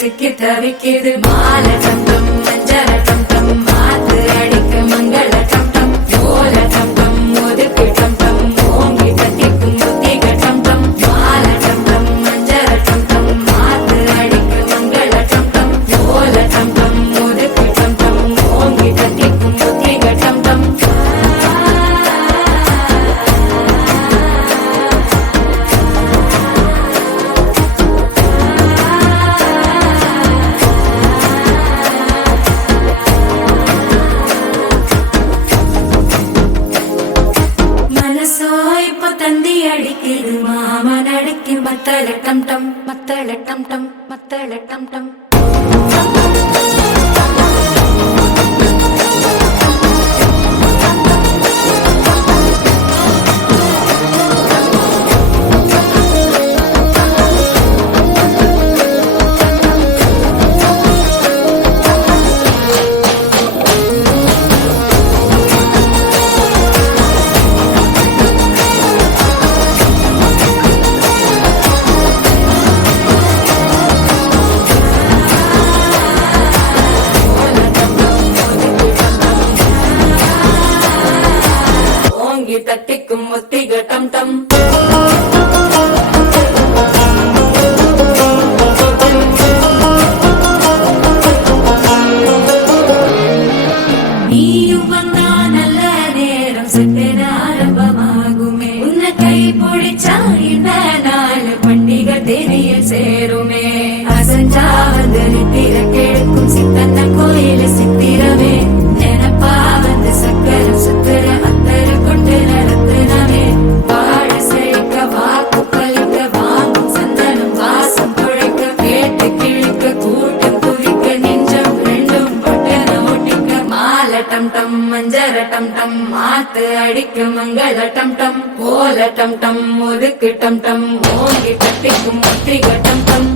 சிக்கி தவிக்கிது மால டம் டம் மஞ்சள டம் டம் மாத்து அடிக்க மங்கள டம் டம் ஓல டம் டம் ஒதுக்கு டம் டம் ஓங்கி தட்டிக்கும் முத்திக டம் டம் மால டம் டம் மஞ்சள டம் டம் மாத்து அடிக்க மங்கள டம் டம் ஓல டம் டம் ஒதுக்கு டம் டம் ஓங்கி தட்டிக்கும் முத்திக டம் டம் தந்தி அடிக்குது மாமன் அடிக்கு மத்தள டம் டம் மத்தள டம் டம் மத்தள டம் டம் தட்டிக்கும் முத்திக டம் டம் நீயும் வந்தா நல்ல நேரம் செட்டென ஆரம்பமாகுமே உன்னை கை பிடிச்சா இந்த நாள் பண்டிகை தேதியில் சேருமே அசஞ்சா வந்து நித்திர கெடுக்கும் சித்தன்ன கோயில சித்திரமே நினப்பா வந்து சக்கர சுத்திர அத்தர கொண்டு நடத்துனவே வாழ செழிக்க வாக்கு பலிக்க வாங்கும் சந்தனம் வாசம் குழைக்க கேட்டு கிழிக்க கூட்டம் குவிக்க நெஞ்சம் ரெண்டும் பொட்டன ஒட்டிக்க மால டம் டம் மஞ்சர டம் டம் மாத்து அடிக்க மங்கள டம் டம் ஓல டம் டம் ஒதுக்கு டம் டம் ஓங்கி தட்டிக்கும் முத்திக டம் டம்